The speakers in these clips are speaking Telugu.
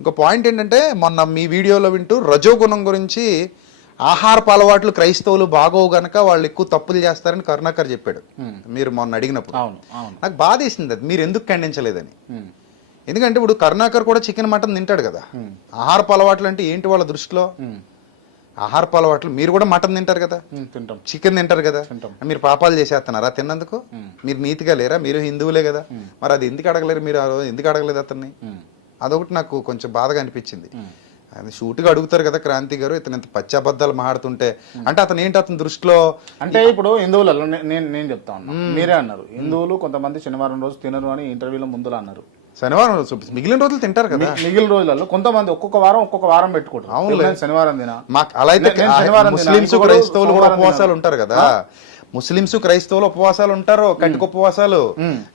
ఇంకో పాయింట్ ఏంటంటే మొన్న మీ వీడియోలో వింటూ రజోగుణం గురించి ఆహారపు అలవాట్లు క్రైస్తవులు బాగోవు గనక వాళ్ళు ఎక్కువ తప్పులు చేస్తారని కరుణాకర్ చెప్పాడు మీరు మొన్న అడిగినప్పుడు. నాకు బాధ వేసింది అది మీరు ఎందుకు ఖండించలేదని. ఎందుకంటే ఇప్పుడు కరుణాకర్ కూడా చికెన్ మటన్ తింటాడు కదా. ఆహారపు అలవాట్లు అంటే ఏంటి వాళ్ళ దృష్టిలో? ఆహారపు అలవాట్లు మీరు కూడా మటన్ తింటారు కదా, చికెన్ తింటారు కదా, మీరు పాపాలు చేసేస్తున్నారా తిన్నందుకు? మీరు నీతిగా లేరా? మీరు హిందువులే కదా, మరి అది ఎందుకు అడగలేరు మీరు? ఎందుకు అడగలేదు అతన్ని? అదొకటి నాకు కొంచెం బాధగా అనిపించింది. అది షూట్గా అడుగుతారు కదా క్రాంతి గారు, ఇతను ఇంత పచ్చాబద్దాలు మాట్లాడుతుంటే అంటే అతను ఏంటి అతని దృష్టిలో? అంటే ఇప్పుడు హిందువులలో నేను చెప్తా ఉన్నా, మీరే అన్నారు హిందువులు కొంతమంది శనివారం రోజు తినరు అని ఇంటర్వ్యూలో ముందులో అన్నారు. శనివారం రోజు మిగిలిన రోజులు తింటారు కదా. మిగిలిన రోజులలో కొంతమంది ఒక్కొక్క వారం పెట్టుకుంటారు. అవును, శనివారం తిన మాకు అలా అయితే ముస్లింస్ క్రైస్తవులు కూడా ఉపవాసాలు ఉంటారు కదా. ముస్లింస్ క్రైస్తవులు ఉపవాసాలు ఉంటారు, కటిక ఉపవాసాలు.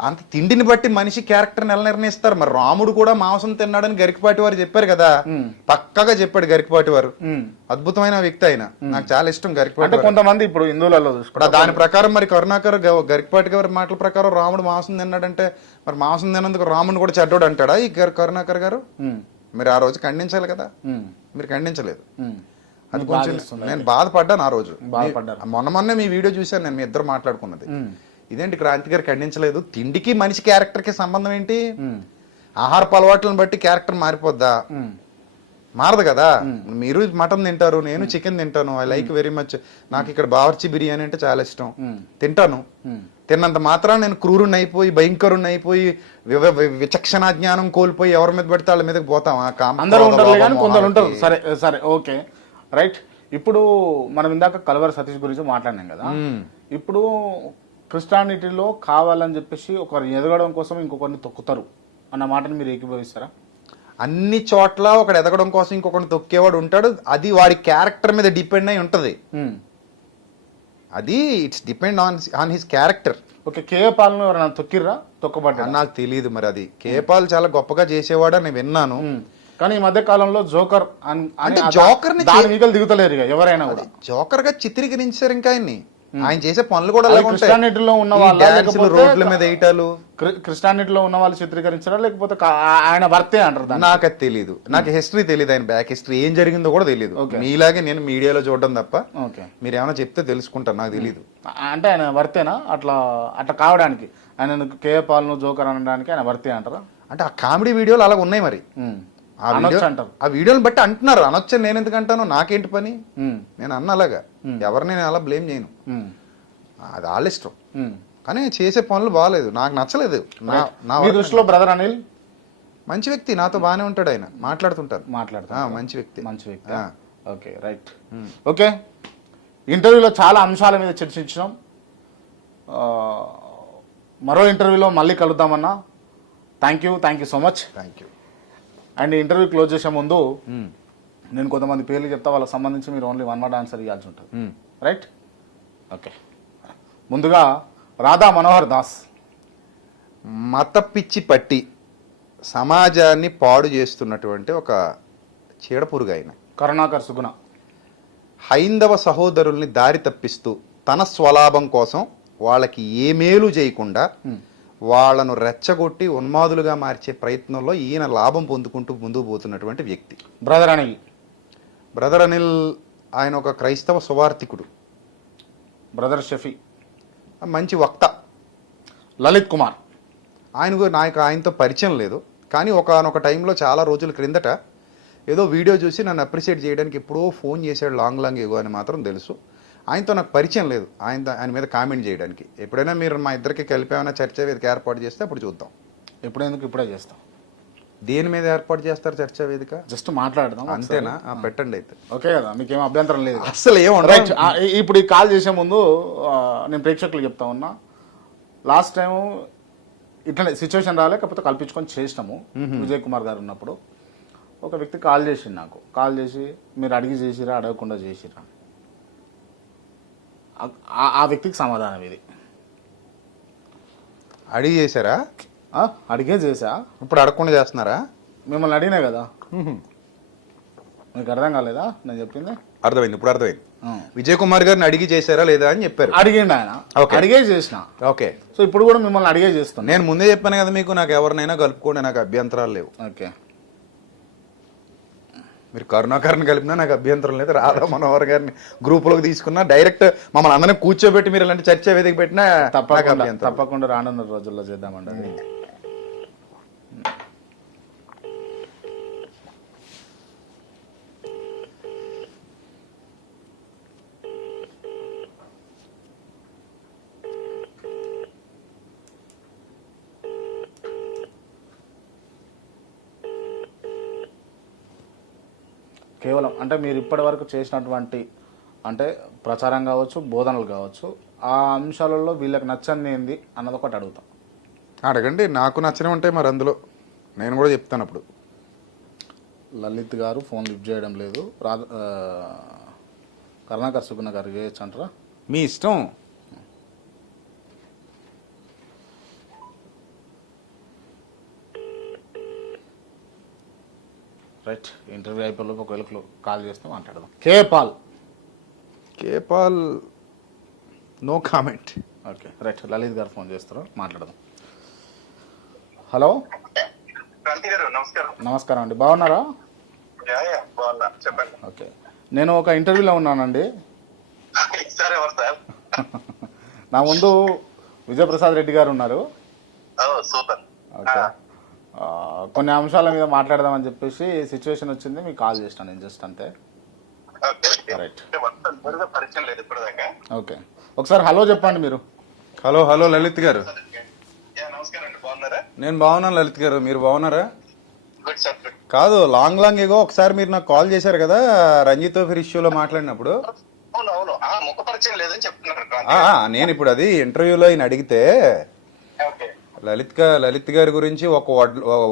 అంత తిండిని బట్టి మనిషి క్యారెక్టర్ ఎలా నిర్ణయిస్తారు. మరి రాముడు కూడా మాంసం తిన్నాడని గరికపాటి వారు చెప్పారు కదా, పక్కగా చెప్పాడు గరికపాటి వారు. అద్భుతమైన వ్యక్తి ఆయన, నాకు చాలా ఇష్టం గరికపాటి. కొంతమంది ఇప్పుడు హిందువులలో దాని ప్రకారం మరి కరుణాకర్ గరికపాటి గారి మాటల ప్రకారం రాముడు మాంసం తిన్నాడంటే మరి మాంసం తిన్నందుకు రాముడిని కూడా చెడ్డోడు అంటాడా ఈ కరుణాకర్ గారు? మీరు ఆ రోజు ఖండించాలి కదా, మీరు ఖండించలేదు. అది కొంచెం నేను బాధపడ్డాను ఆ రోజు. మొన్నే మీ వీడియో చూశాను నేను, మీ ఇద్దరు మాట్లాడుకున్నది. ఇదేంటి క్రాంతి గారు ఖండించలేదు? తిండికి మనిషి క్యారెక్టర్ కి సంబంధం ఏంటి? ఆహారపు అలవాట్లను బట్టి క్యారెక్టర్ మారిపోద్దా? మారదు కదా. మీరు మటన్ తింటారు, నేను చికెన్ తింటాను. I like very much. నాకు ఇక్కడ బావర్చి బిర్యానీ అంటే చాలా ఇష్టం, తింటాను. తిన్నంత మాత్రం నేను క్రూరుని అయిపోయి భయంకరుని అయిపోయి విచక్షణ జ్ఞానం కోల్పోయి ఎవరి మీద పడితే వాళ్ళ మీదకి పోతామా? సరే సరే ఓకే రైట్. ఇప్పుడు మనం ఇందాక కలవర సతీష్ గురించి మాట్లాడినాం కదా. ఇప్పుడు క్రిస్టియానిటీలో కావాలని చెప్పేసి ఒకరు ఎదగడం కోసం ఇంకొకరిని తొక్కుతారు అన్న మాటని మీరు ఏకీభవిస్తారా? అన్ని చోట్ల ఒకడు ఎదగడం కోసం ఇంకొకరిని తొక్కేవాడు ఉంటాడు. అది వాడి క్యారెక్టర్ మీద డిపెండ్ అయి ఉంటది. అది it's depend on his character. Okay, KA Paul ఎవరైనా తొక్కిర్రా? తొక్కబడ్డా నాకు తెలియదు మరి. అది కేఏపాల్ చాలా గొప్పగా చేసేవాడు అని విన్నాను. కానీ ఈ మధ్య కాలంలో జోకర్ అంటే జోకర్ దిగుతలేరు ఎవరైనా. జోకర్ గా చిత్రీకరించారు ఇంకా ఆయన్ని. ఆయన చేసే పనులు కూడా క్రిస్టియానిటీలో ఉన్న వాళ్ళు రోడ్ల మీద వేయటాలు. క్రిస్టియానిటీలో ఉన్న వాళ్ళు చిత్రీకరించారా లేకపోతే ఆయన వర్తే అంటారు? నాకు అది తెలీదు, నాకు హిస్టరీ తెలియదు, ఆయన బ్యాక్ హిస్టరీ ఏం జరిగిందో కూడా తెలియదు. మీలాగే నేను మీడియాలో చూడడం తప్ప. మీరు ఏమైనా చెప్తే తెలుసుకుంటాను, నాకు తెలియదు. అంటే ఆయన వర్తేనా అట్లా అట్లా కావడానికి? ఆయన కేఏపాల్ ను జోకర్ అనడానికి ఆయన వర్తే అంటారా? అంటే ఆ కామెడీ వీడియోలు అలా ఉన్నాయి మరి. ఆ వీడియోని బట్టి అంటున్నారు. అనొచ్చని నేను ఎందుకు అంటాను? నాకేంటి పని? నేను అన్న అలాగా ఎవరిని నేను అలా బ్లేమ్ చేయను, అది వాళ్ళ ఇష్టం. కానీ చేసే పనులు బాగాలేదు, నాకు నచ్చలేదు. నా దృష్టిలో బ్రదర్ అనిల్ మంచి వ్యక్తి, నాతో బాగానే ఉంటాడు, ఆయన మాట్లాడుతుంటారు. మంచి వ్యక్తి. Okay right. ఓకే, ఇంటర్వ్యూలో చాలా అంశాల మీద చర్చించినాం. మరో ఇంటర్వ్యూలో మళ్ళీ కలుద్దామన్నా. Thank you so much. Thank you. And interview close చేసే ముందు నేను కొంతమంది పేర్లు చెప్తా, వాళ్ళకి సంబంధించి మీరు ఓన్లీ 1 వర్డ్ ఆన్సర్ ఇవ్వాల్సి ఉంటుంది. రైట్? ఓకే. ముందుగా రాధా మనోహర్ దాస్. మత పిచ్చి పట్టి సమాజాన్ని పాడు చేస్తున్నటువంటి ఒక చీడపురుగు ఆయన. కరుణాకర్ సుగుణ. హైందవ సహోదరుల్ని దారి తప్పిస్తూ తన స్వలాభం కోసం వాళ్ళకి ఏ మేలు చేయకుండా వాళ్ళను రెచ్చగొట్టి ఉన్మాదులుగా మార్చే ప్రయత్నంలో ఈయన లాభం పొందుకుంటూ ముందుకు పోతున్నటువంటి వ్యక్తి బ్రదర్ అనిల్. ఆయన ఒక క్రైస్తవ సువార్థికుడు. బ్రదర్ షఫీ మంచి వక్త. లలిత్ కుమార్. నాకు ఆయనతో పరిచయం లేదు, కానీ ఒకనొక టైంలో చాలా రోజుల క్రిందట ఏదో వీడియో చూసి నన్ను అప్రిషియేట్ చేయడానికి ఎప్పుడో ఫోన్ చేశాడు లాంగ్ ఎగో అని మాత్రం తెలుసు. ఆయనతో నాకు పరిచయం లేదు, ఆయన మీద కామెంట్ చేయడానికి. ఎప్పుడైనా మీరు మా ఇద్దరికి కలిపి ఏమైనా చర్చ వేదిక ఏర్పాటు చేస్తే అప్పుడు చూద్దాం. ఇప్పుడే చేస్తాం. దేని మీద ఏర్పాటు చేస్తారు చర్చా వేదిక? జస్ట్ మాట్లాడదాం అంతేనా? పెట్టండి అయితే. ఓకే కదా, మీకేం అభ్యంతరం లేదు అసలు ఏముండదు. ఇప్పుడు ఈ కాల్ చేసే ముందు నేను ప్రేక్షకులు చెప్తా ఉన్నా, లాస్ట్ టైం ఇట్లా సిచ్యువేషన్ రాలే, కాకపోతే కల్పించుకొని చేసినాము. విజయ్ కుమార్ గారు ఉన్నప్పుడు ఒక వ్యక్తి కాల్ చేసిండు నాకు. కాల్ చేసి మీరు అడిగి చేసిరా అడగకుండా చేసిరా, ఆ వ్యక్తికి సమాధానం ఇది. అడిగి చేశారా? అడిగే చేసా. ఇప్పుడు అడగకుండా చేస్తున్నారా? మిమ్మల్ని అడిగినా కదా, మీకు అర్థం కాలేదా నేను చెప్పింది? అర్థమైంది, ఇప్పుడు అర్థమైంది. విజయ్ కుమార్ గారిని అడిగి చేశారా లేదా అని చెప్పారు. అడిగిండు ఆయన, అడిగే చేసిన. ఓకే, సో ఇప్పుడు కూడా మిమ్మల్ని అడిగే చేస్తాను. నేను ముందే చెప్పాను కదా మీకు, నాకు ఎవరినైనా కలుపుకోండి, నాకు అభ్యంతరాలు లేవు. ఓకే, మీరు కరుణాకర్ని కలిపినా నాకు అభ్యంతరం లేదు, రాధా మనోహర్ గారిని గ్రూపులోకి తీసుకున్నా, డైరెక్ట్ మమ్మల్ని అందరినీ కూర్చోబెట్టి మీరు ఇలాంటి చర్చ వేదిక పెట్టినా నాకు అభ్యంతరం. తప్పకుండా రానున్న రోజుల్లో చేద్దామండి అది. కేవలం అంటే మీరు ఇప్పటి వరకు చేసినటువంటి అంటే ప్రచారం కావచ్చు, బోధనలు కావచ్చు, ఆ అంశాలలో వీళ్ళకి నచ్చని ఏంది అన్నది ఒకటి అడుగుతాం. అడగండి, నాకు నచ్చనే ఉంటాయి మరి అందులో, నేను కూడా చెప్తాను అప్పుడు. లలిత్ గారు ఫోన్ లిఫ్ట్ చేయడం లేదు, కరుణాకర్ సుగుణ గారు చేయొచ్చు అంటారా? మీ ఇష్టం. రైట్, ఇంటర్వ్యూ అయిపోయి ఒకవేళ కాల్ చేస్తే మాట్లాడదాం. కేపాల్ no comment. Okay right, Lalith garu phone చేస్తారు, మాట్లాడదాం. హలో నమస్కారం అండి, బాగున్నారా? చెప్పండి. ఓకే, నేను ఒక ఇంటర్వ్యూలో ఉన్నానండి. నా ముందు విజయప్రసాద్ రెడ్డి గారు ఉన్నారు. ఓకే, కొన్ని అంశాల మీద మాట్లాడదామని చెప్పేసి సిచ్యువేషన్ వచ్చింది, మీకు కాల్ చేస్తాను నేను జస్ట్ అంతే. రైట్, ఓకే, ఒకసారి హలో చెప్పండి మీరు. హలో హలో లలిత్ గారు. నేను బాగున్నాను లలిత్ గారు, మీరు బాగున్నారా? కాదు, లాంగ్ ఏగో ఒకసారి మీరు నాకు కాల్ చేశారు కదా రంజిత్ ఫిర్ ఇష్యూలో మాట్లాడినప్పుడు. నేను ఇప్పుడు అది ఇంటర్వ్యూలో ఈయన అడిగితే లలిత్ గారి గురించి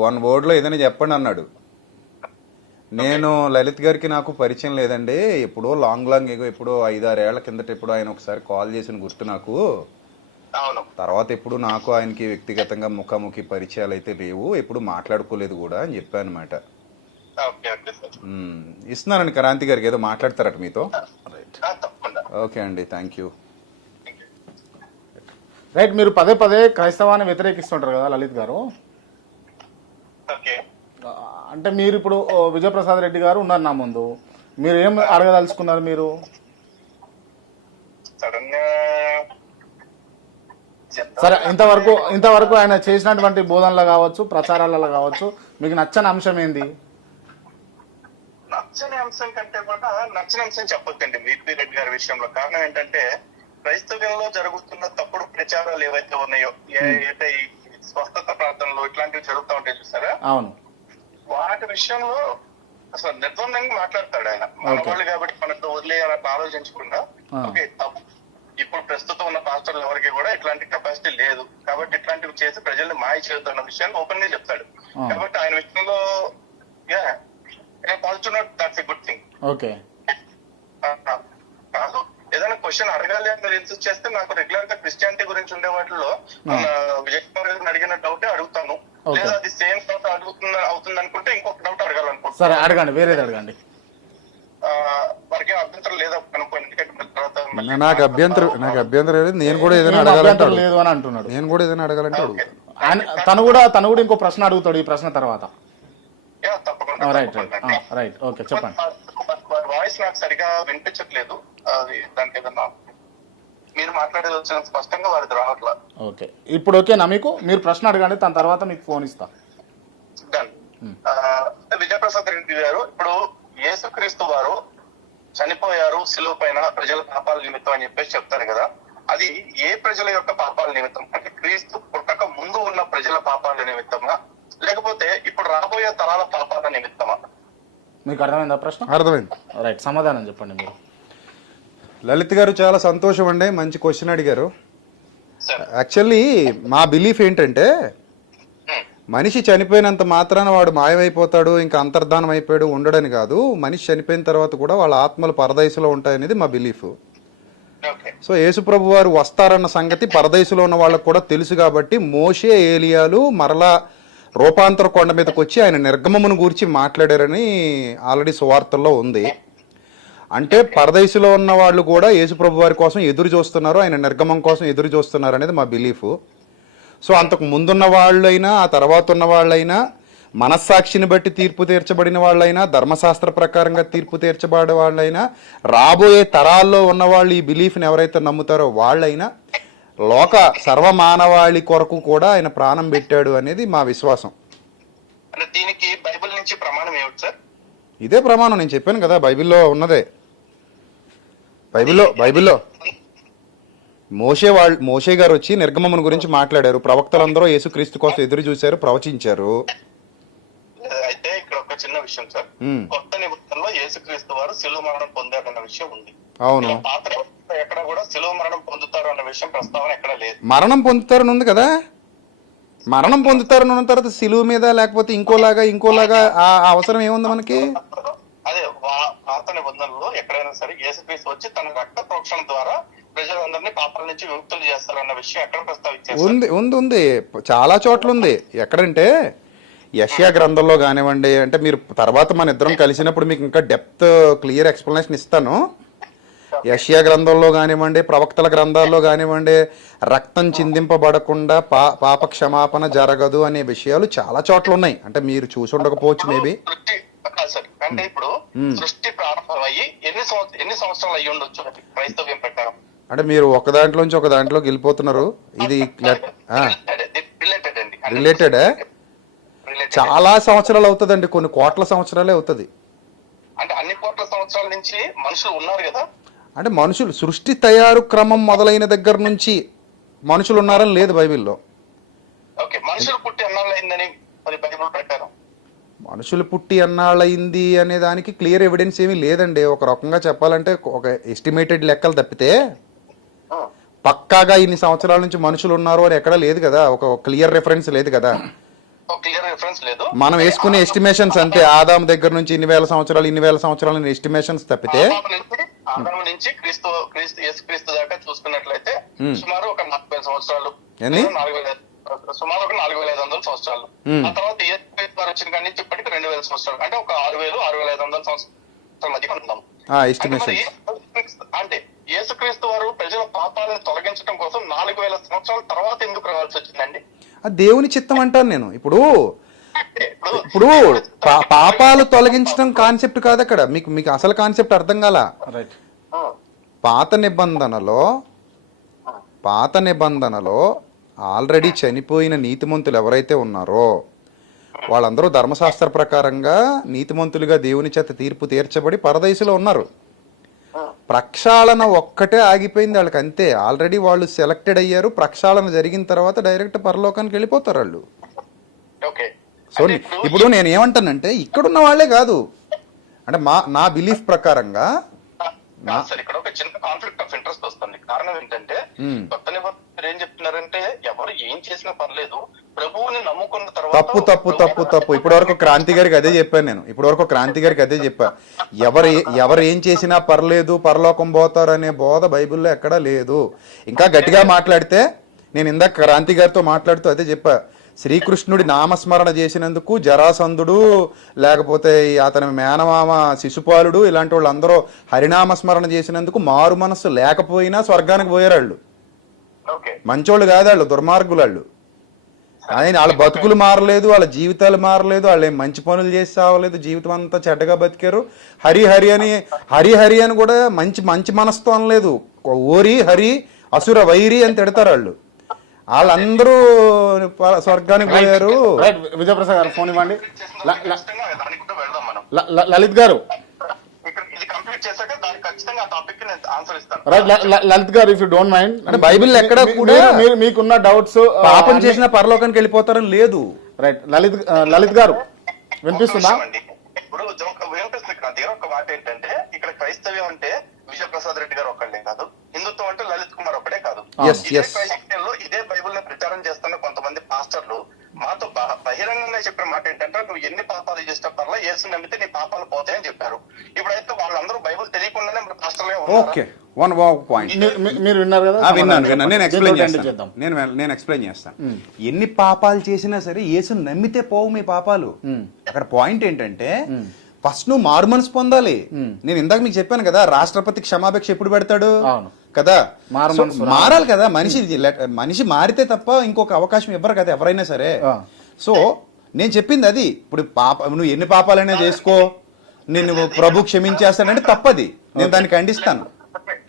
వన్ వర్డ్ లో ఏదైనా చెప్పండి అన్నాడు. నేను లలిత్ గారికి నాకు పరిచయం లేదండి, ఎప్పుడో లాంగ్ ఏగో ఎప్పుడో 5-6 ఏళ్ల కిందట ఎప్పుడో ఆయన ఒకసారి కాల్ చేసిన గుర్తు నాకు. తర్వాత ఎప్పుడు నాకు ఆయనకి వ్యక్తిగతంగా ముఖాముఖి పరిచయాలు అయితే లేవు, ఎప్పుడు మాట్లాడుకోలేదు కూడా అని చెప్పాను అనమాట. ఇస్తున్నానండి క్రాంతి గారికి, ఏదో మాట్లాడతారట మీతో. ఓకే అండి, థ్యాంక్ యూ. రైట్, మీరు పదే పదే క్రైస్తవాన్ని వ్యతిరేకిస్తుంటారు కదా లలిత్ గారు. అంటే మీరు ఇప్పుడు విజయప్రసాద్ రెడ్డి గారు ఉన్నారు నా ముందు, మీరు ఏం అడగదలుచుకున్నారు? మీరు సరే, ఇంతవరకు ఆయన చేసినటువంటి బోధనలు కావచ్చు, ప్రచారాలలో కావచ్చు, మీకు నచ్చని అంశం ఏంది? నచ్చని అంశం కంటే కూడా నచ్చిన అంశం చెప్పొద్దండి వీపీ రెడ్డి గారి విషయంలో. కారణం ఏంటంటే క్రైస్తవ్యంలో జరుగుతున్న తప్పుడు ప్రచారాలు ఏవైతే ఉన్నాయో, ఏదైతే ఈ స్వస్థత ప్రార్థనలు ఇట్లాంటివి జరుగుతూ ఉంటాయి చూసారా, అవును, వాటి విషయంలో అసలు నిర్బంధంగా మాట్లాడతాడు ఆయన. మన వాళ్ళు కాబట్టి మనకు వదిలేయాలని ఆలోచించకుండా, ఓకే ఇప్పుడు ప్రస్తుతం ఉన్న పాస్టర్లు ఎవరికి కూడా ఇట్లాంటి కెపాసిటీ లేదు కాబట్టి ఇట్లాంటివి చేసి ప్రజల్ని మాయ చేస్తున్న విషయాన్ని ఓపెన్ గా చెప్తాడు. కాబట్టి ఆయన విషయంలో that's a good thing. Okay, కాదు ఏదైనా క్వశ్చన్ అడగాలి అని మీరు ఇన్సిస్ట్ చేస్తే, నాకు రెగ్యులర్ గా క్రిస్టియానిటీ గురించి ఉండే వాటిలో విజయ్ కుమార్ గారిని అడిగిన డౌటే అడుగుతాను, లేదా అది సేమ్ డౌట్ అవుతుంది అనుకుంటే ఇంకొక డౌట్ అడగాలనుకుంటున్నాను. సరే అడగండి, వేరేది అడగండి. వారికి అభ్యంతరం లేదా అనుకోండి, నాకు అభ్యంతరం లేదు, నేను కూడా ఏదైనా అడగాలంటే లేదు అని అంటున్నాడు. నేను కూడా ఏదైనా అడగాలంటే అడుగుతాను. తను కూడా ఇంకో ప్రశ్న అడుగుతాడు ఈ ప్రశ్న తర్వాత. రైట్ రైట్, ఓకే చెప్పండి. వాయిస్ నాకు సరిగా వినిపించట్లేదు, అది దానికి ఏదన్నా మీరు మాట్లాడేది వచ్చిన స్పష్టంగా వారిది రావట్లా. ఓకే, ఇప్పుడు ఓకేనా మీకు? మీరు ప్రశ్న అడగండి, దాని తర్వాత మీకు ఫోన్ ఇస్తా. విజయప్రసాద్ రెడ్డి గారు, ఇప్పుడు యేసుక్రీస్తు వారు చనిపోయారు శిలువ పైన ప్రజల పాపాల నిమిత్తం అని చెప్పేసి చెప్తారు కదా, అది ఏ ప్రజల యొక్క పాపాల నిమిత్తం? అంటే క్రీస్తు పుట్టక ముందు ఉన్న ప్రజల పాపాల నిమిత్తమా, లేకపోతే ఇప్పుడు రాబోయే తరాల పాపాల నిమిత్తమా? మీకు అర్థమైందా ప్రశ్న? అర్థమైంది. రైట్, సమాధానం చెప్పండి మీరు. లలిత్ గారు చాలా సంతోషం అండి, మంచి క్వశ్చన్ అడిగారు. యాక్చువల్లీ మా బిలీఫ్ ఏంటంటే, మనిషి చనిపోయినంత మాత్రాన వాడు మాయమైపోతాడు, ఇంకా అంతర్ధానం అయిపోయాడు ఉండడని కాదు. మనిషి చనిపోయిన తర్వాత కూడా వాళ్ళ ఆత్మలు పరదైసులో ఉంటాయనేది మా బిలీఫ్. సో యేసుప్రభు వారు వస్తారన్న సంగతి పరదైసులో ఉన్న వాళ్ళకు కూడా తెలుసు కాబట్టి మోషే, ఏలియాలు మరలా రూపాంతర కొండ మీదకి వచ్చి ఆయన నిర్గమమును గూర్చి మాట్లాడారని ఆల్రెడీ సువార్తల్లో ఉంది. అంటే పరదైసులో ఉన్న వాళ్ళు కూడా యేసుప్రభు వారి కోసం ఎదురు చూస్తున్నారు, ఆయన నిర్గమం కోసం ఎదురు చూస్తున్నారు అనేది మా బిలీఫ్. సో అంతకు ముందున్న వాళ్ళైనా ఆ తర్వాత ఉన్న వాళ్ళైనా మనస్సాక్షిని బట్టి తీర్పు తీర్చబడిన వాళ్ళైనా, ధర్మశాస్త్ర ప్రకారంగా తీర్పు తీర్చబడే వాళ్ళైనా, రాబోయే తరాల్లో ఉన్న వాళ్ళు ఈ బిలీఫ్ని ఎవరైతే నమ్ముతారో వాళ్ళైనా, లోక సర్వమానవాళి కొరకు కూడా ఆయన ప్రాణం పెట్టాడు అనేది మా విశ్వాసం. అంటే దీనికి బైబిల్ నుంచి ప్రమాణం ఏమిటి సార్? ఇదే ప్రమాణం, నేను చెప్పాను కదా, బైబిల్లో ఉన్నదే. బైబిల్లో మోషే గారు వచ్చి నిర్గమమును గురించి మాట్లాడారు. ప్రవక్తలందరూ యేసుక్రీస్తు కోసం ఎదురు చూశారు, ప్రవచించారు. అయితే ఇక్కడ ఒక చిన్న విషయం సార్, కొత్త నిబంధనలో యేసుక్రీస్తు వారు శిలువ మరణం పొందారన్న విషయం ఉంది. అవును, పాత ఎక్కడ కూడా శిలువ మరణం పొందుతారు అన్న విషయం ప్రస్తావన ఎక్కడ లేదు. మరణం పొందుతారని ఉంది కదా, మరణం పొందుతారని ఉన్న తర్వాత సిలువ మీద లేకపోతే ఇంకోలాగా ఆ అవసరం ఏముంది మనకి? అదే పాత నిబంధనలో ఎక్కడైనా సరే యేసుక్రీస్తు వచ్చి తన రక్త ప్రోక్షణ ద్వారా ప్రజలందరినీ పాపాల నుంచి విముక్తులు చేస్తారన్న విషయం ఎక్కడ ప్రస్తావించారు? ఉంది చాలా చోట్ల ఉంది. ఎక్కడంటే యెషయా గ్రంథంలో కానివ్వండి, అంటే మీరు తర్వాత మన ఇద్దరం కలిసినప్పుడు మీకు ఇంకా డెప్త్ క్లియర్ ఎక్స్ప్లెనేషన్ ఇస్తాను. యెషయా గ్రంథంలో కానివ్వండి, ప్రవక్తల గ్రంథాల్లో కానివ్వండి, రక్తం చిందింపబడకుండా పాప క్షమాపణ జరగదు అనే విషయాలు చాలా చోట్ల ఉన్నాయి. అంటే మీరు చూసి ఉండకపోవచ్చు మేబీ. అంటే ఇప్పుడు సృష్టి ప్రారంభమయ్యి ఎన్ని సంవత్సరాలు అయ్యి ఉండొచ్చు క్రైస్తవ్యం ప్రకారం? అంటే మీరు ఒక దాంట్లోంచి ఒక దాంట్లోకి వెళ్ళిపోతున్నారు. ఇది రిలేటెడ్ చాలా సంవత్సరాలు అవుతుందండి, కొన్ని కోట్ల సంవత్సరాలే అవుతుంది. అంటే అన్ని కోట్ల సంవత్సరాల నుంచి మనుషులు ఉన్నారు కదా. అంటే మనుషులు సృష్టి తయారు క్రమం మొదలైన దగ్గర నుంచి మనుషులు ఉన్నారని లేదు బైబిల్లో. ఓకే, మనుషులు పుట్టి ఎన్నాళ్ళైందని మరి బైబిల్ ప్రకారం? మనుషులు పుట్టి ఎన్నాళ్ళయింది అనే దానికి క్లియర్ ఎవిడెన్స్ ఏమీ లేదండి. ఒక రకంగా చెప్పాలంటే ఒక ఎస్టిమేటెడ్ లెక్కలు తప్పితే పక్కాగా ఇన్ని సంవత్సరాల నుంచి మనుషులు ఉన్నారు అని ఎక్కడా లేదు కదా, ఒక క్లియర్ రెఫరెన్స్ లేదు కదా. మనం వేసుకునే ఎస్టిమేషన్స్ అంతే, ఆదాం దగ్గర నుంచి ఇన్ని వేల సంవత్సరాలు ఎస్టిమేషన్స్ తప్పితే. ఆదాం నుంచి యేసుక్రీస్తు దాకా చూసుకున్నట్లయితే సుమారు ఒక 40,000 సంవత్సరాలు, సుమారు ఒక 4,500 సంవత్సరాలు. ఆ తర్వాత యేసుక్రీస్తు వారు వచ్చిన కాడి నుంచి ఇప్పటికి 2,000 సంవత్సరాలు, అంటే ఒక 6,000-6,500 సంవత్సరాల మధ్య ఉంటాం. అంటే యేసుక్రీస్తు వారు ప్రజల పాపాలను తొలగించడం కోసం 4,000 సంవత్సరాల తర్వాత ఎందుకు రావాల్సి వచ్చిందండి? దేవుని చిత్తం అంటాను నేను. ఇప్పుడు పాపాలు తొలగించడం కాన్సెప్ట్ కాదు అక్కడ. మీకు అసలు కాన్సెప్ట్ అర్థం కాల. పాత నిబంధనలో ఆల్రెడీ చనిపోయిన నీతిమంతులు ఎవరైతే ఉన్నారో వాళ్ళందరూ ధర్మశాస్త్ర ప్రకారంగా నీతిమంతులుగా దేవుని చేత తీర్పు తీర్చబడి పరదేశంలో ఉన్నారు. ప్రక్షాళన ఒక్కటే ఆగిపోయింది వాళ్ళకి, అంతే. ఆల్రెడీ వాళ్ళు సెలెక్టెడ్ అయ్యారు. ప్రక్షాళన జరిగిన తర్వాత డైరెక్ట్ పరలోకానికి వెళ్ళిపోతారు వాళ్ళు. సో ఇప్పుడు నేను ఏమంటానంటే ఇక్కడున్న వాళ్ళే కాదు, అంటే నా బిలీఫ్ ప్రకారంగా ఇక్కడ ఒక చిన్న కాన్ఫ్లిక్ట్ ఆఫ్ ఇంట్రెస్ట్ వస్తుంది. కారణం ఏంటంటే కొత్త నిబంధన ఏం చెప్తున్నారంటే ఎవరు ఏం చేసినా పర్లేదు, ప్రభువుని నమ్ముకున్న తర్వాత. తప్పు. ఇప్పటివరకు క్రాంతి గారికి అదే చెప్పాను నేను. ఎవరు ఏం చేసినా పర్లేదు, పరలోకం పోతారు అనే బోధ బైబిల్లో ఎక్కడా లేదు. ఇంకా గట్టిగా మాట్లాడితే, నేను ఇందాక క్రాంతి గారితో మాట్లాడుతూ అదే చెప్పా, శ్రీకృష్ణుడి నామస్మరణ చేసినందుకు జరాసంధుడు, లేకపోతే అతని మేనమామ శిశుపాలుడు, ఇలాంటి వాళ్ళందరూ హరినామస్మరణ చేసినందుకు మారు మనస్సు లేకపోయినా స్వర్గానికి పోయారు వాళ్ళు. మంచోళ్ళు కాదు వాళ్ళు, దుర్మార్గులు వాళ్ళు. ఆయన వాళ్ళ బతుకులు మారలేదు, వాళ్ళ జీవితాలు మారలేదు, వాళ్ళు ఏం మంచి పనులు చేసి సావలేదు, జీవితం అంతా చెడ్డగా బతికారు. హరి అని కూడా మంచి మనసుతో అనలేదు. ఓరి హరి అసుర వైరి అని తిడతారు వాళ్ళు. వాళ్ళందరూ స్వర్గానికి పోయారు. విజయప్రసాద్ గారు ఫోన్ ఇవ్వండి. లలిత్ గారు, లలిత్ గారు, ఇఫ్ యూ డోంట్ మైండ్, అంటే బైబిల్ ఎక్కడ కూడా మీకున్న డౌట్స్ పాపం చేసిన పరలోకానికి వెళ్ళిపోతారని లేదు. రైట్, లలిత్ గారు వినిపిస్తుందా? ఇప్పుడు ఒక మాట ఏంటంటే, ఇక్కడ క్రైస్తవ్యం అంటే విజయప్రసాద్ రెడ్డి గారు ఒక్కళ్ళే కాదు, హిందుత్వం అంటే లలిత్ కుమార్ ఒక్కడే కాదు. ఇదే బైబిల్ ని ప్రచారం చేస్తున్న కొంతమంది పాస్టర్లు మాతో బహిరంగంగా చెప్పిన మాట ఏంటంటే, నువ్వు ఎన్ని పాపాలు చేసిన పర్లా యేసు నమ్మితే నీ పాపాలు పోతాయని చెప్పారు. ఇప్పుడైతే వాళ్ళందరూ బైబిల్ తెలియకుండానే పాస్టర్లే మీరు విన్నారు కదా? విన్నాను. నేను ఎక్స్ప్లెయిన్ చేస్తాను. ఎన్ని పాపాలు చేసినా సరే యేసు నమ్మితే పోవు మీ పాపాలు. అక్కడ పాయింట్ ఏంటంటే, ఫస్ట్ నువ్వు మారు మనసు పొందాలి. నేను ఇందాక మీకు చెప్పాను కదా, రాష్ట్రపతి క్షమాభిక్ష ఎప్పుడు పెడతాడు కదా, మారాలి కదా. మనిషి మారితే తప్ప ఇంకొక అవకాశం ఇవ్వరు కదా ఎవరైనా సరే. సో నేను చెప్పింది అది. ఇప్పుడు నువ్వు ఎన్ని పాపాలైనా చేసుకో, నేను ప్రభు క్షమించేస్తానంటే తప్పది, నేను దాన్ని ఖండిస్తాను.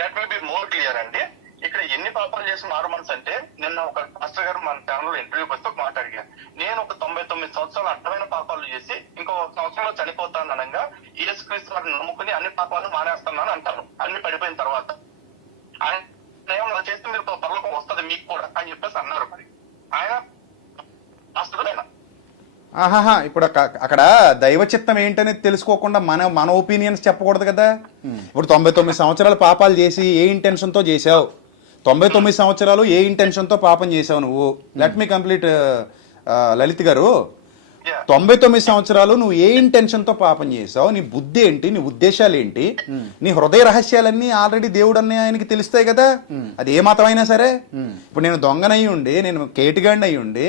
That will be more clear అండి. ఇక్కడ ఎన్ని పాపాలు చేసి మారు మనసు అంటే, నిన్న ఒక పాస్టర్ గారు మన ఛానల్ ఇంటర్వ్యూకి వస్తే ఒక మాట అడిగాను. నేను ఒక 99 సంవత్సరాలు అడ్డమైన పాపాలు చేసి ఇంకో సంవత్సరంలో చనిపోతాను అనగా యేసుక్రీస్తు వారిని నమ్ముకుని అన్ని పాపాలు మానేస్తున్నాను అంటాను, అన్ని పడిపోయిన తర్వాత. ఆయన ఏమన్నా చేస్తే మీరు పరలోకం వస్తుంది మీకు కూడా అని చెప్పేసి అన్నారు. మరి ఆయన పాస్టర్ ఆయన ఆహాహా, ఇప్పుడు అక్కడ దైవ చిత్తం ఏంటనేది తెలుసుకోకుండా మన ఒపీనియన్స్ చెప్పకూడదు కదా. ఇప్పుడు 99 సంవత్సరాలు పాపాలు చేసి ఏ ఇంటెన్షన్తో చేసావు, 99 సంవత్సరాలు ఏ ఇంటెన్షన్తో పాపం చేసావు నువ్వు? లెట్ మీ కంప్లీట్ లలిత్ గారు. 99 సంవత్సరాలు నువ్వు ఏ ఇంటెన్షన్తో పాపం చేసావు, నీ బుద్ధి ఏంటి, నీ ఉద్దేశాలు ఏంటి, నీ హృదయ రహస్యాలన్నీ ఆల్రెడీ దేవుడు అన్నీ ఆయనకి తెలుస్తాయి కదా. అది ఏ మతం అయినా సరే. ఇప్పుడు నేను దొంగనయ్యి ఉండి, నేను కేటుగాడిని అయ్యి ఉండి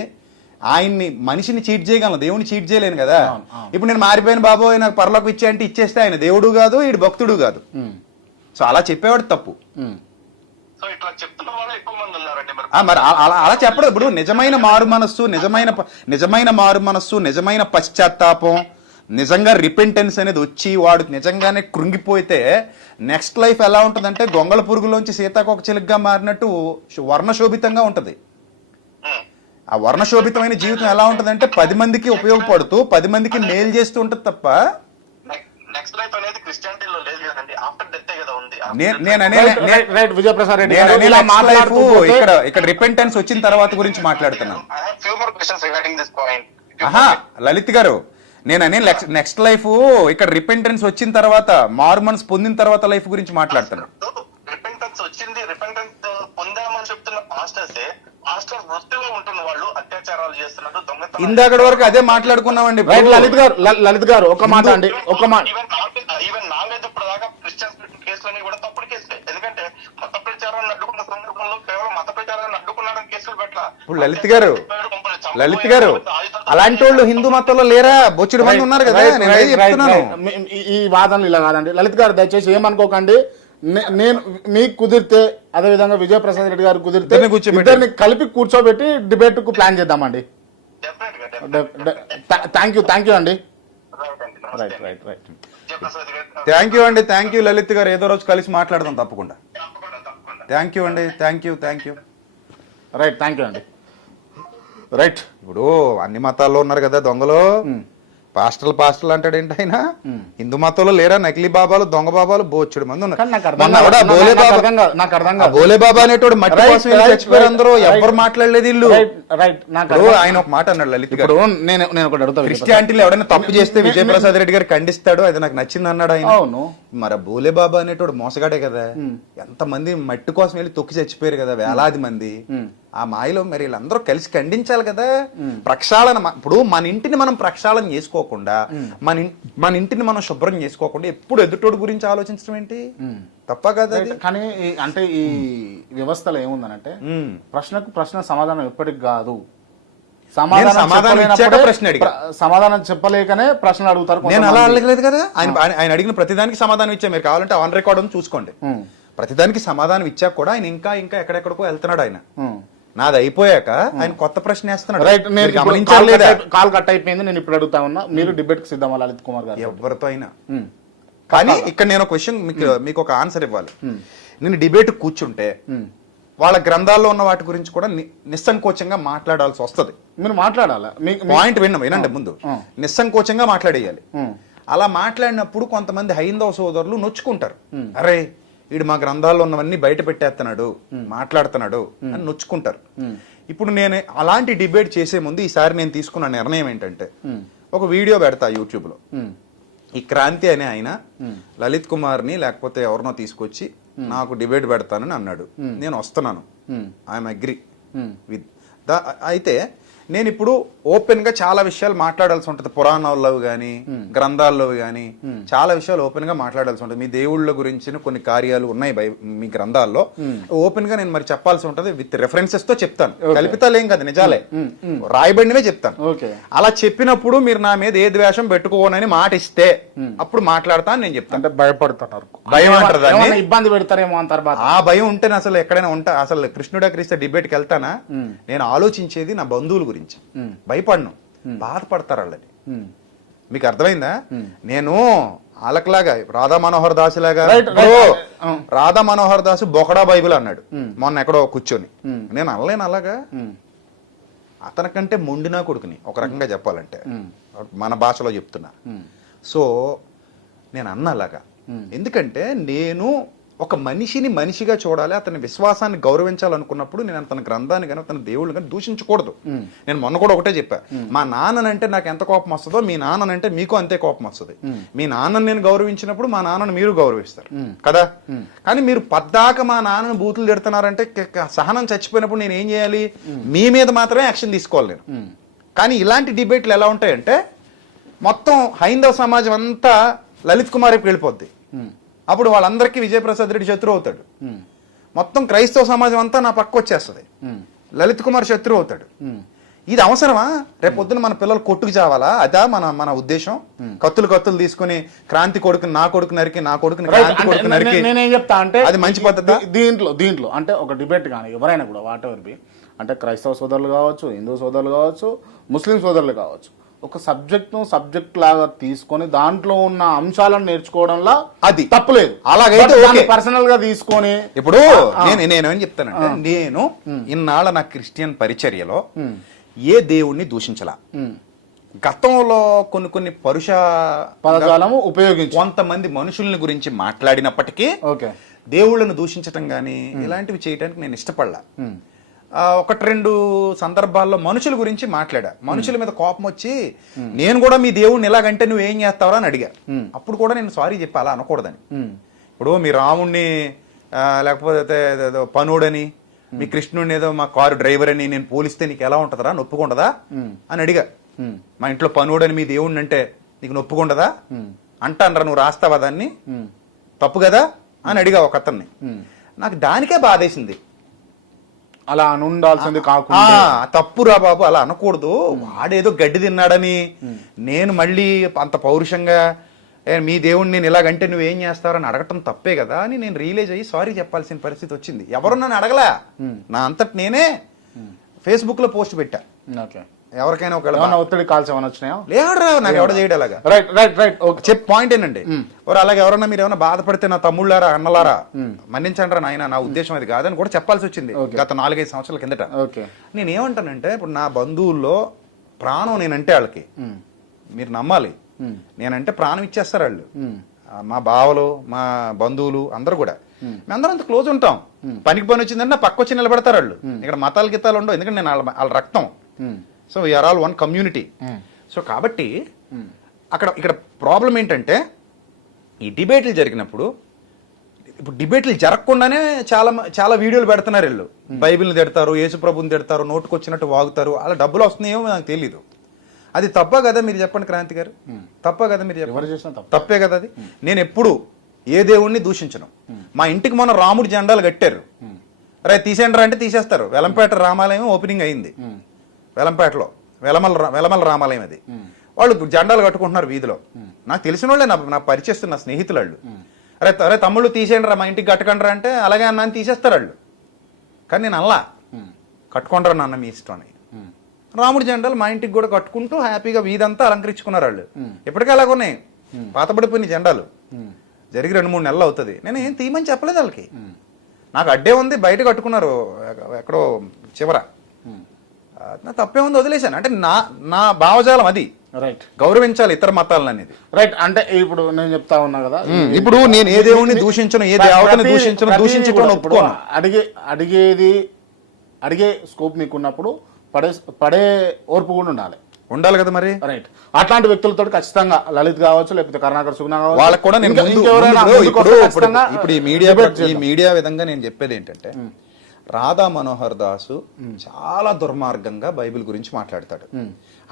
ఆయన్ని మనిషిని చీట్ చేయగలను, దేవుని చీట్ చేయలేను కదా. ఇప్పుడు నేను మారిపోయిన బాబు నాకు పరలోకి ఇచ్చే అంటే ఇచ్చేస్తే ఆయన దేవుడు కాదు, ఈడు భక్తుడు కాదు. సో అలా చెప్పేవాడు తప్పు. సో ఇట్లా చెప్తున్న వాళ్ళు ఎక్కువ మంది ఉన్నారండి. మరి అలా చెప్పడు. ఇప్పుడు నిజమైన మారు మనస్సు, నిజమైన మారు మనస్సు, నిజమైన పశ్చాత్తాపం, నిజంగా రిపెంటెన్స్ అనేది వచ్చి వాడు నిజంగానే కృంగిపోతే నెక్స్ట్ లైఫ్ ఎలా ఉంటుందంటే గొంగళ పురుగులోంచి సీతాకోక చిలుకగా మారినట్టు వర్ణశోభితంగా ఉంటది. ఆ వర్ణశోభితమైన జీవితం ఎలా ఉంటదంటే 10 మందికి ఉపయోగపడుతూ 10 మందికి మేలు చేస్తూ ఉంటది తప్ప నెక్స్ట్ లైఫ్ అనేది క్రిస్టియానిటీలో లేదు కదండి, ఆఫ్టర్ డెత్ కదా ఉంది. విజయప్రసాద్ రెడ్డి ఇక్కడ రిపెంటెన్స్ వచ్చిన తర్వాత గురించి మాట్లాడుతున్నాను. ఆహా, లలిత్ గారు, నేను నెక్స్ట్ లైఫ్ ఇక్కడ రిపెంటెన్స్ వచ్చిన తర్వాత, మారు మనసు పొందిన తర్వాత లైఫ్ గురించి మాట్లాడుతున్నాను. రిపెంటెన్స్ వచ్చింది, రిపెంటెన్స్ పొందామని చెప్తున్న పాస్టర్సే పాస్టర్ వృత్తిలో ఉంటున్న వాళ్ళు అత్యాచారాలు చేస్తున్నారు, దొంగతనం. ఇందాకటి వరకు అదే మాట్లాడుకున్నామండి. లలిత్ గారు ఒక మాట అండి, ఒక మాట. ఈవెన్ నా మీద ఇప్పుడు దాకా క్రిస్టియన్ కేసులని కూడా తప్పుడు కేసులే. ఎందుకంటే మత ప్రచారాన్ని అడ్డుకున్న సందర్భంలో కేవలం మత ప్రచారాన్ని అడ్డుకున్నారని కేసులు పెట్టాల. ఇప్పుడు లలిత్ గారు అలాంటి వాళ్ళు హిందూ మతంలో లేరా? బొచ్చుడు మంది ఉన్నారు కదా. ఈ వాదనలు ఇలా కాదండి. లలిత్ గారు దయచేసి ఏమనుకోకండి. నేను మీకు కుదిరితే, అదే విధంగా విజయప్రసాద్ రెడ్డి గారు కుదిరితే ఇద్దరిని కలిపి కూర్చోబెట్టి డిబేట్ కు ప్లాన్ చేద్దామండి. థ్యాంక్ యూ అండి. థ్యాంక్ యూ లలిత్ గారు. ఏదో రోజు కలిసి మాట్లాడదాం తప్పకుండా. థ్యాంక్ యూ అండి. Thank you. Right, thank you అండి. రైట్, ఇప్పుడు అన్ని మతాల్లో ఉన్నారు కదా దొంగలు. పాస్టర్లు అంటాడేంటి ఆయన? హిందూ మతంలో లేరా నకిలీ బాబాలు, దొంగ బాబాలు బోచ్చుడు మంది ఉన్నారు. బోలే బాబా అనేటోడు మట్టి కోసం చచ్చిపోయారు అందరూ, ఎవరు మాట్లాడలేదు వీళ్ళు. ఆయన ఒక మాట అన్నాడు లలిత్ గారు, క్రిస్టియానిటీలో ఎవడైనా తప్పు చేస్తే విజయప్రసాద్ రెడ్డి గారు ఖండిస్తాడు, అది నాకు నచ్చింది అన్నాడు ఆయన. మరి బోలే బాబా అనేటోడు మోసగాడే కదా. ఎంతమంది మట్టి కోసం వెళ్ళి తొక్కి చచ్చిపోయారు కదా, వేలాది మంది. ఆ మాయలో మరి వీళ్ళందరూ కలిసి ఖండించాలి కదా. ప్రక్షాళన, ఇప్పుడు మన ఇంటిని మనం ప్రక్షాళన చేసుకోకుండా, మన ఇంటిని మనం శుభ్రం చేసుకోకుండా ఎప్పుడు ఎదుటోడు గురించి ఆలోచించడం ఏంటి? తప్ప కదా. కానీ అంటే ఈ వ్యవస్థలో ఏముందనంటే ప్రశ్నకు ప్రశ్న సమాధానం ఎప్పటికి కాదు. సమాధానం చెప్పలేకనే ప్రశ్నలు అడుగుతారు. నేను అలా అడగలేదు కదా. ఆయన అడిగిన ప్రతిదానికి సమాధానం ఇచ్చా. మీరు కావాలంటే ఆన్ రికార్డ్ అని చూసుకోండి. ప్రతిదానికి సమాధానం ఇచ్చాక కూడా ఆయన ఇంకా ఎక్కడెక్కడికో వెళ్తున్నాడు. ఆయన నాది అయిపోయాక ఆయన కొత్త ప్రశ్న వేస్తున్నాడు. రైట్, కాల్ కట్ అయిపోయింది. నేను ఇప్పుడు అడుగుతా ఉన్నా, మీరు డిబేట్ కి సిద్ధమా లలిత్ కుమార్ గారు? ఎవరితో అయినా. కానీ ఇక్కడ నేను ఒక క్వశ్చన్ మీకు ఒక ఆన్సర్ ఇవ్వాలి. నేను డిబేట్ కూర్చుంటే వాళ్ళ గ్రంథాల్లో ఉన్న వాటి గురించి కూడా నిస్సంకోచంగా మాట్లాడాల్సి వస్తుంది. మీరు మాట్లాడాలా? పాయింట్ వినండి ముందు. నిస్సంకోచంగా మాట్లాడేయాలి. అలా మాట్లాడినప్పుడు కొంతమంది హైందవ సోదరులు నొచ్చుకుంటారు. అరే వీడు మా గ్రంథాల్లో ఉన్నవన్నీ బయట పెట్టేస్తున్నాడు, మాట్లాడుతున్నాడు అని నొచ్చుకుంటారు. ఇప్పుడు నేను అలాంటి డిబేట్ చేసే ముందు ఈసారి నేను తీసుకున్న నిర్ణయం ఏంటంటే, ఒక వీడియో పెడతా యూట్యూబ్ లో. ఈ క్రాంతి అనే ఆయన లలిత్ కుమార్ని లేకపోతే ఎవరినో తీసుకొచ్చి నాకు డిబేట్ పెడతానని అన్నాడు. నేను వస్తున్నాను, ఐఎమ్ అగ్రీ విత్ అయితే నేను ఇప్పుడు ఓపెన్ గా చాలా విషయాలు మాట్లాడాల్సి ఉంటుంది. పురాణాల్లో గానీ గ్రంథాల్లో గానీ చాలా విషయాలు ఓపెన్ గా మాట్లాడాల్సి ఉంటుంది. మీ దేవుళ్ళ గురించి కొన్ని కార్యాలు ఉన్నాయి మీ గ్రంథాల్లో, ఓపెన్ గా నేను మరి చెప్పాల్సి ఉంటుంది. విత్ రెఫరెన్సెస్ తో చెప్తాను, కల్పితాలేం కదా, నిజాలే రాయబడినవే చెప్తాను. అలా చెప్పినప్పుడు మీరు నా మీద ఏ ద్వేషం పెట్టుకోనని మాట ఇస్తే అప్పుడు మాట్లాడతాను. నేను చెప్తాను. అంటే భయపడుతున్నారు, భయం అంటారు, ఇబ్బంది పెడతారేమో అని. తర్వాత ఆ భయం ఉంటే అసలు ఎక్కడైనా ఉంటా? అసలు కృష్ణుడా క్రీస్తు డిబేట్కి వెళ్తానా? నేను ఆలోచించేది నా బంధువుల గురించి, భయపడను. బాధపడతారు వాళ్ళని. మీకు అర్థమైందా? నేను వాళ్ళకిలాగా రాధా మనోహర్ దాస్ లాగా రాధా మనోహర్ దాసు బొకడా బైబిల్ అన్నాడు మొన్న ఎక్కడో కూర్చొని. నేను అనలేను అలాగా. అతనికంటే మొండినా కొడుకుని ఒక రకంగా చెప్పాలంటే, మన భాషలో చెప్తున్నా. సో నేను అన్న అలాగా. ఎందుకంటే నేను ఒక మనిషిని మనిషిగా చూడాలి, అతని విశ్వాసాన్ని గౌరవించాలనుకున్నప్పుడు నేను అతని గ్రంథాన్ని కానీ అతని దేవుళ్ళు కానీ దూషించకూడదు. నేను మొన్న కూడా ఒకటే చెప్పా, మా నాన్ననంటే నాకు ఎంత కోపం వస్తుందో మీ నాన్ననంటే మీకు అంతే కోపం వస్తుంది. మీ నాన్నని నేను గౌరవించినప్పుడు మా నాన్నను మీరు గౌరవిస్తారు కదా. కానీ మీరు పద్దాక మా నాన్నను బూతులు తిడుతున్నారంటే సహనం చచ్చిపోయినప్పుడు నేను ఏం చేయాలి? మీ మీద మాత్రమే యాక్షన్ తీసుకోవాలి నేను. కానీ ఇలాంటి డిబేట్లు ఎలా ఉంటాయంటే మొత్తం హైందవ సమాజం అంతా లలిత్ కుమార్ వైపు వెళ్ళిపోద్ది. అప్పుడు వాళ్ళందరికీ విజయప్రసాద్ రెడ్డి శత్రువు అవుతాడు. మొత్తం క్రైస్తవ సమాజం అంతా నా పక్క వచ్చేస్తుంది, లలిత్ కుమార్ శత్రువు అవుతాడు. ఇది అవసరమా? రేపొద్దున మన పిల్లలు కొట్టుకు చావాలా? అదా మన ఉద్దేశం? కత్తులు తీసుకుని క్రాంతి కొడుకుని నా కొడుకు నరికి, నా కొడుకుని క్రాంతి కొడుకు నరికి నేనేం చెప్తా అంటే అది మంచి పద్ధతి. దీంట్లో అంటే ఒక డిబేట్ కానీ ఎవరైనా కూడా వాట్ ఎవర్ బి, అంటే క్రైస్తవ సోదరులు కావచ్చు, హిందూ సోదరులు కావచ్చు, ముస్లిం సోదరులు కావచ్చు, ఒక సబ్జెక్ట్ లాగా తీసుకొని దాంట్లో ఉన్న అంశాలను నేర్చుకోవడంలో అది తప్పులేదు. అలాగైతే పర్సనల్ గా తీసుకొని ఇప్పుడు నేనేమని చెప్తానంటే, నేను ఇన్నాళ్ళ నా క్రిస్టియన్ పరిచర్యలో ఏ దేవుణ్ణి దూషించలా. గతంలో కొన్ని పరుష పదజాలము ఉపయోగించి కొంతమంది మనుషుల్ని గురించి మాట్లాడినప్పటికీ దేవుళ్ళను దూషించటం గానీ ఇలాంటివి చేయడానికి నేను ఇష్టపడలా. ఒకటి రెండు సందర్భాల్లో మనుషుల గురించి మాట్లాడా. మనుషుల మీద కోపం వచ్చి నేను కూడా మీ దేవుడిని ఎలాగంటే నువ్వు ఏం చేస్తావరా అని అడిగా. అప్పుడు కూడా నేను సారీ చెప్పి అలా అనకూడదని. ఇప్పుడు మీ రాముణ్ణి లేకపోతే పనుడని, మీ కృష్ణుడిని ఏదో మా కారు డ్రైవర్ అని నేను పోలిస్తే నీకు ఎలా ఉంటుందా, నొప్పుకుంటదా అని అడిగా. మా ఇంట్లో పనుడని మీ దేవుడిని అంటే నీకు నొప్పుకుంటదా అంటానరా, నువ్వు రాస్తావా దాన్ని, తప్పు కదా అని అడిగా ఒక అతన్ని. నాకు దానికే బాధేసింది. అలా అనుండాల్సింది కాకుండా తప్పురా బాబు అలా అనకూడదు, వాడేదో గడ్డి తిన్నాడని నేను మళ్ళీ అంత పౌరుషంగా మీ దేవుడిని నేను ఇలాగంటే నువ్వేం చేస్తావని అడగటం తప్పే కదా అని నేను రియలైజ్ అయ్యి సారీ చెప్పాల్సిన పరిస్థితి వచ్చింది. ఎవరు నన్ను అడగలా, నా అంతటి నేనే ఫేస్బుక్ లో పోస్ట్ పెట్టా. ఎవరికైనా ఒకవేళ ఒత్తిడి కాల్స్ ఏమైనా వచ్చినాయా? లేవడరా, నాకు ఎవడ చేయడం అలాగా. చెప్పి పాయింట్ ఏంటండి, అలాగే ఎవరన్నా మీరు ఏమైనా బాధపడితే నా తమ్ముళ్ళారా అన్నలారా మన్నించండి రా నాయన, నా ఉద్దేశం అది కాదని కూడా చెప్పాల్సి వచ్చింది గత 4-5 సంవత్సరాల కిందట. నేనేమంటానంటే, ఇప్పుడు నా బంధువుల్లో ప్రాణం నేనంటే వాళ్ళకి మీరు నమ్మాలి, నేనంటే ప్రాణం ఇచ్చేస్తారు వాళ్ళు. మా బావలు, మా బంధువులు అందరూ కూడా మేమందరం అంత క్లోజ్ ఉంటాం. పనికి పని వచ్చిందంటే నా పక్క వచ్చి నిలబెడతారు వాళ్ళు. ఇక్కడ మతాలు గిత్తాలు ఉండవు, ఎందుకంటే నేను వాళ్ళ రక్తం. So we are all one community. So కాబట్టి ఇక్కడ ప్రాబ్లం ఏంటంటే, ఈ డిబేట్లు జరిగినప్పుడు, ఇప్పుడు డిబేట్లు జరగకుండానే చాలా వీడియోలు పెడుతున్నారు వీళ్ళు. బైబిల్ని తిడతారు, యేసుప్రభుని తిడతారు, నోటుకొచ్చినట్టు వాగుతారు. అలా డబ్బులు వస్తున్నాయేమో నాకు తెలీదు. అది తప్ప కదా మీరు చెప్పండి క్రాంతి గారు, తప్ప కదా మీరు చెప్పండి, తప్పే కదా అది. నేను ఎప్పుడు ఏ దేవుణ్ణి దూషించను. మా ఇంటికి మొన్న రాముడి జెండాలు కట్టారు, రే తీసేండ్రా అంటే తీసేస్తారు. వెలంపేట రామాలయం ఓపెనింగ్ అయింది, వెలంపేటలో వెలమల రామాలయం. అది వాళ్ళు జెండాలు కట్టుకుంటున్నారు వీధిలో. నాకు తెలిసిన వాళ్ళే, నా పరిచయస్తున్న నా స్నేహితులు వాళ్ళు. అరే తమ్ముళ్ళు తీసేయండి రా, మా ఇంటికి కట్టుకండ్రా అంటే అలాగే అన్న అని తీసేస్తారు వాళ్ళు. కానీ నేను అలా కట్టుకుంటారు నాన్న మీ ఇష్టం అని. రాముడి జెండాలు మా ఇంటికి కూడా కట్టుకుంటూ హ్యాపీగా వీధంతా అలంకరించుకున్నారు వాళ్ళు. ఎప్పటికీ అలాగున్నాయి పాతబడిపోయిన జెండాలు. జరిగి 2-3 నెలలు అవుతుంది. నేను ఏం తీయమని చెప్పలేదు వాళ్ళకి. నాకు అడ్డే ఉంది, బయట కట్టుకున్నారు ఎక్కడో చివర. నా తప్పే ఉంది, వదిలేశాను. అంటే నా భావజాలం అది. రైట్, గౌరవించాలి ఇతర మతాలను అనేది. రైట్. అంటే ఇప్పుడు నేను చెప్తా ఉన్నా కదా, ఇప్పుడు నేను ఏ దేవుడిని దూషించను, ఏ దేవతని దూషించడం ఒప్పుకోను. అడిగే స్కోప్ మీకు ఉన్నప్పుడు పడే ఓర్పు కూడా ఉండాలి కదా మరి. రైట్. అట్లాంటి వ్యక్తులతో ఖచ్చితంగా లలిత్ కావచ్చు, లేకపోతే కరుణాకర్ సుగుణ కావచ్చు, వాళ్ళకి కూడా నేను ఇప్పుడు ఈ మీడియా విధంగా నేను చెప్పేది ఏంటంటే, రాధా మనోహర్ దాసు చాలా దుర్మార్గంగా బైబిల్ గురించి మాట్లాడతాడు.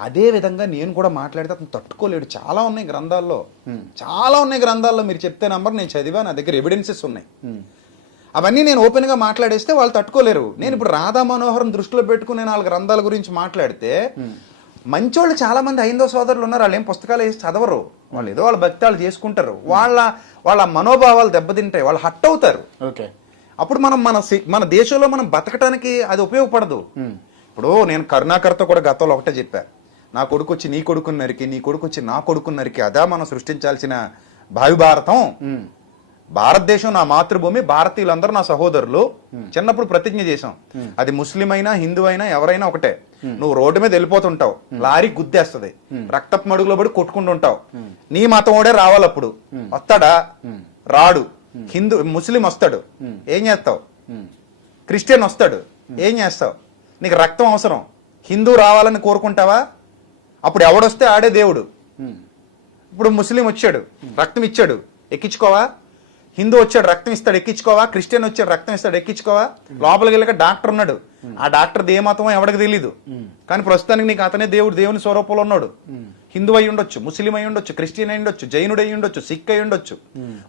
అదే విధంగా నేను కూడా మాట్లాడితే అతను తట్టుకోలేడు. చాలా ఉన్నాయి గ్రంథాల్లో మీరు చెప్తే నంబర్ నేను చదివా, నా దగ్గర ఎవిడెన్సెస్ ఉన్నాయి. అవన్నీ నేను ఓపెన్ గా మాట్లాడేస్తే వాళ్ళు తట్టుకోలేరు. నేను ఇప్పుడు రాధా మనోహరం దృష్టిలో పెట్టుకుని నేను 4 గ్రంథాల గురించి మాట్లాడితే, మంచోళ్ళు చాలా మంది హైందవ సోదరులు ఉన్నారు, వాళ్ళు ఏం పుస్తకాలు వేసి చదవరు, వాళ్ళు ఏదో వాళ్ళ భక్తాలు చేసుకుంటారు. వాళ్ళ మనోభావాలు దెబ్బతింటాయి, వాళ్ళు హట్ అవుతారు. ఓకే, అప్పుడు మన దేశంలో మనం బతకటానికి అది ఉపయోగపడదు. ఇప్పుడు నేను కరుణాకర్తో కూడా గతంలో ఒకటే చెప్పా, నా కొడుకు వచ్చి నీ కొడుకుని నరికి, నీ కొడుకు వచ్చి నా కొడుకుని నరికి, అదా మనం సృష్టించాల్సిన భావి భారతం. భారతదేశం నా మాతృభూమి, భారతీయులందరూ నా సహోదరులు. చిన్నప్పుడు ప్రతిజ్ఞ చేశాం. అది ముస్లిం అయినా హిందూ అయినా ఎవరైనా ఒకటే. నువ్వు రోడ్డు మీద వెళ్ళిపోతుంటావు, లారీ గుద్దేస్తుంది, రక్తపు మడుగులో పడి కొట్టుకుంటుంటావు. నీ మతం ఓడే రావాలి. అప్పుడు వస్తాడా? రాడు. హిందూ ముస్లిం వస్తాడు, ఏం చేస్తావు? క్రిస్టియన్ వస్తాడు, ఏం చేస్తావు? నీకు రక్తం అవసరం, హిందూ రావాలని కోరుకుంటావా? అప్పుడు ఎవడొస్తే ఆడే దేవుడు. ఇప్పుడు ముస్లిం వచ్చాడు, రక్తం ఇచ్చాడు, ఎక్కించుకోవా? హిందూ వచ్చాడు, రక్తం ఇస్తాడు, ఎక్కించుకోవా? క్రిస్టియన్ వచ్చాడు, రక్తం ఇస్తాడు, ఎక్కించుకోవా? లోపలికి వెళ్ళక డాక్టర్ ఉన్నాడు, ఆ డాక్టర్ ఏ మతమో ఎవడికి తెలీదు, కానీ ప్రస్తుతానికి నీకు అతనే దేవుడు, దేవుని స్వరూపంలో ఉన్నాడు. హిందూ అయి ఉండొచ్చు, ముస్లిం అయి ఉండొచ్చు, క్రిస్టియన్ అయి ఉండొచ్చు, జైనుడు అయి ఉండొచ్చు, సిక్ అయి ఉండొచ్చు,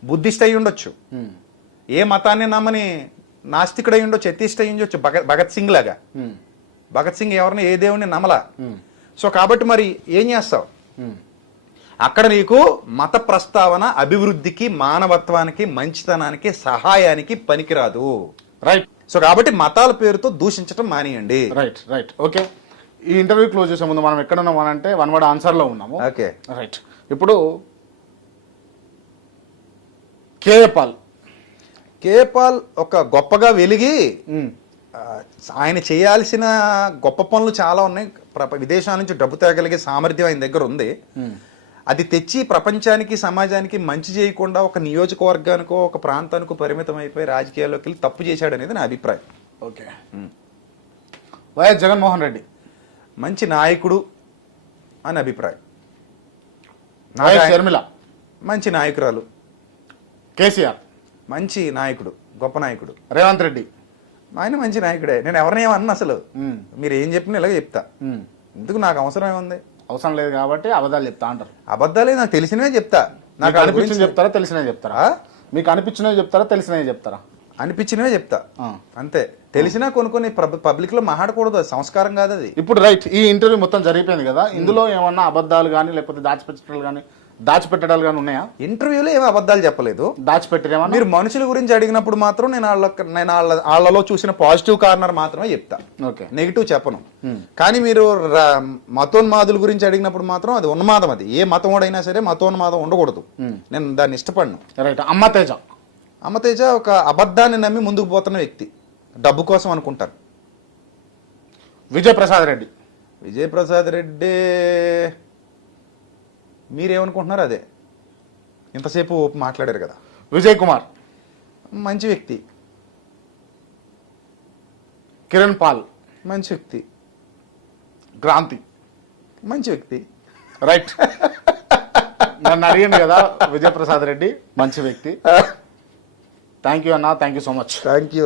బుద్ధిస్ట్ అయి ఉండొచ్చు, ఏ మతాన్ని నమ్మని నాస్తికుడు అయి ఉండొచ్చు, ఎథిస్ట్ అయి ఉండొచ్చు, భగత్ సింగ్ లాగా. భగత్ సింగ్ ఎవరిని ఏ దేవుడిని నమ్మలా. సో కాబట్టి మరి ఏం చేస్తావు? అక్కడ నీకు మత ప్రస్తావన అభివృద్ధికి, మానవత్వానికి, మంచితనానికి, సహాయానికి పనికిరాదు. రైట్. సో కాబట్టి మతాల పేరుతో దూషించడం మానేయండి. Right right okay. ఈ ఇంటర్వ్యూ క్లోజ్ చేసే ముందు మనం ఎక్కడ ఉన్నాం అంటే వన్ వర్డ్ ఆన్సర్లో ఉన్నాము. Okay right. ఇప్పుడు కేపాల్ ఒక గొప్పగా వెలిగి ఆయన చేయాల్సిన గొప్ప పనులు చాలా ఉన్నాయి. విదేశాల నుంచి డబ్బు తేగలిగే సామర్థ్యం ఆయన దగ్గర ఉంది. అది తెచ్చి ప్రపంచానికి, సమాజానికి మంచి చేయకుండా ఒక నియోజకవర్గానికో ఒక ప్రాంతానికో పరిమితం అయిపోయి రాజకీయాల్లోకి వెళ్ళి తప్పు చేశాడు అనేది నా అభిప్రాయం. ఓకే. వైఎస్ జగన్మోహన్ రెడ్డి మంచి నాయకుడు అని అభిప్రాయం. షర్మిల మంచి నాయకురాలు. కేసీఆర్ మంచి నాయకుడు, గొప్ప నాయకుడు. రేవంత్ రెడ్డి ఆయన మంచి నాయకుడే. నేను ఎవరినేమన్నా అసలు మీరు ఏం చెప్పినా ఇలాగ చెప్తా. ఎందుకు నాకు అవసరం ఏముంది? అవసరం లేదు కాబట్టి అబద్ధాలు చెప్తా అంటారు. అబద్ధాలే నాకు తెలిసినవే చెప్తా. నాకు అనిపించినవి చెప్తారా, తెలిసినవి చెప్తారా? మీకు అనిపించినవి చెప్తారా, తెలిసినవి చెప్తారా? అనిపించినవే చెప్తా అంతే. తెలిసినా కొన్ని పబ్లిక్ లో మాట్లాడకూడదు, అది సంస్కారం కాదు అది. ఇప్పుడు రైట్, ఈ ఇంటర్వ్యూ మొత్తం జరిగిపోయింది కదా, ఇందులో ఏమన్నా అబద్ధాలు కానీ లేకపోతే దాచిపెట్టడాలు కానీ ఉన్నాయా? ఇంటర్వ్యూలో ఏమీ అబద్ధాలు చెప్పలేదు. దాచిపెట్టేమా? మీరు మనుషుల గురించి అడిగినప్పుడు మాత్రం నేను వాళ్ళలో చూసిన పాజిటివ్ కార్నర్ మాత్రమే చెప్తా, నెగిటివ్ చెప్పను. కానీ మీరు మతోన్మాదుల గురించి అడిగినప్పుడు మాత్రం అది ఉన్మాదం. అది ఏ మతమోడైనా సరే మతోన్మాదం ఉండకూడదు. నేను దాన్ని ఇష్టపడను. రైట్. అమ్మతేజ ఒక అబద్ధాన్ని నమ్మి ముందుకు పోతున్న వ్యక్తి, డబ్బు కోసం అనుకుంటారు. విజయప్రసాద్ రెడ్డి మీరేమనుకుంటున్నారు? అదే ఇంతసేపు మాట్లాడారు కదా. విజయ్ కుమార్ మంచి వ్యక్తి. కిరణ్ పాల్ మంచి వ్యక్తి. క్రాంతి మంచి వ్యక్తి. రైట్. నన్ను అడిగింది కదా విజయప్రసాద్ రెడ్డి మంచి వ్యక్తి. థ్యాంక్ యూ అన్న, thank you so much. Thank you.